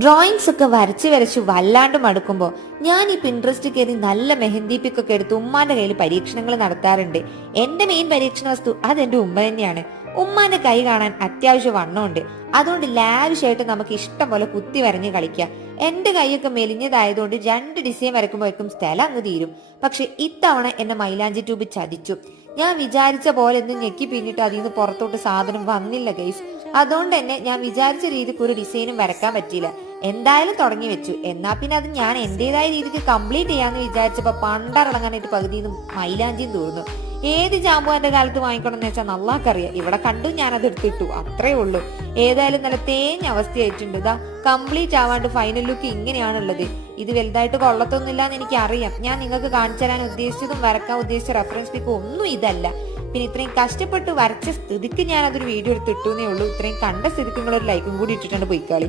Drawings ഒക്കെ വരച്ച് വല്ലാണ്ട് മടുക്കുമ്പോൾ ഞാൻ ഈ പിൻട്രസ്റ്റ് കയറി നല്ല മെഹന്തി പിക്കൊക്കെ എടുത്ത് ഉമ്മാന്റെ കയ്യിൽ പരീക്ഷണങ്ങൾ നടത്താറുണ്ട്. എന്റെ മെയിൻ പരീക്ഷണ വസ്തു അതെന്റെ ഉമ്മ തന്നെയാണ്. ഉമ്മാന്റെ കൈ കാണാൻ അത്യാവശ്യം വണ്ണമുണ്ട്. അതുകൊണ്ട് ലാവിഷായിട്ട് നമുക്ക് ഇഷ്ടം പോലെ കുത്തി വരഞ്ഞ് കളിക്കാം. എന്റെ കൈയൊക്കെ മെലിഞ്ഞതായതുകൊണ്ട് 2 ഡിസൈൻ വരക്കുമ്പോഴേക്കും സ്ഥലം അങ്ങ് തീരും. പക്ഷെ ഇത്തവണ എന്നെ മൈലാഞ്ചി ട്യൂബ് ചതിച്ചു. ഞാൻ വിചാരിച്ച പോലെ ഒന്നും ഞെക്കി പിന്നിട്ട് അതിൽ നിന്ന് പുറത്തോട്ട് സാധനം വന്നില്ല ഗൈസ്. അതുകൊണ്ട് തന്നെ ഞാൻ വിചാരിച്ച രീതിക്ക് ഒരു ഡിസൈനും വരക്കാൻ പറ്റിയില്ല. എന്തായാലും തുടങ്ങി വെച്ചു. എന്നാ പിന്നെ അത് ഞാൻ എന്റേതായ രീതിക്ക് കംപ്ലീറ്റ് ചെയ്യാന്ന് വിചാരിച്ചപ്പോ പണ്ടറങ്ങാനായിട്ട് പകുതിയിൽ നിന്ന് മൈലാഞ്ചിയും തീർന്നു. ഏത് ജാമ്പുവാന്റെ കാലത്ത് വാങ്ങിക്കണമെന്ന് വെച്ചാൽ നല്ലാക്കറിയാം. ഇവിടെ കണ്ടു ഞാനത് എടുത്തിട്ടു, അത്രേ ഉള്ളൂ. ഏതായാലും നല്ല തേഞ്ഞ അവസ്ഥയായിട്ടുണ്ട്. ഇതാ കംപ്ലീറ്റ് ആവാണ്ട് ഫൈനൽ ലുക്ക് ഇങ്ങനെയാണുള്ളത്. ഇത് വലുതായിട്ട് കൊള്ളത്തൊന്നുമില്ല എന്ന് എനിക്ക് അറിയാം. ഞാൻ നിങ്ങൾക്ക് കാണിച്ചു തരാൻ ഉദ്ദേശിച്ചതും വരക്കാൻ ഉദ്ദേശിച്ച റെഫറൻസ് പിക്ക് ഒന്നും ഇതല്ല. പിന്നെ ഇത്രയും കഷ്ടപ്പെട്ട് വരച്ച സ്ഥിതിക്ക് ഞാൻ അതൊരു വീഡിയോ എടുത്തിട്ടേ ഉള്ളൂ. ഇത്രയും കണ്ട സ്ഥിതിക്ക് നിങ്ങളൊരു ലൈക്കും കൂടി ഇട്ടിട്ടുണ്ട് പോയിക്കാളി.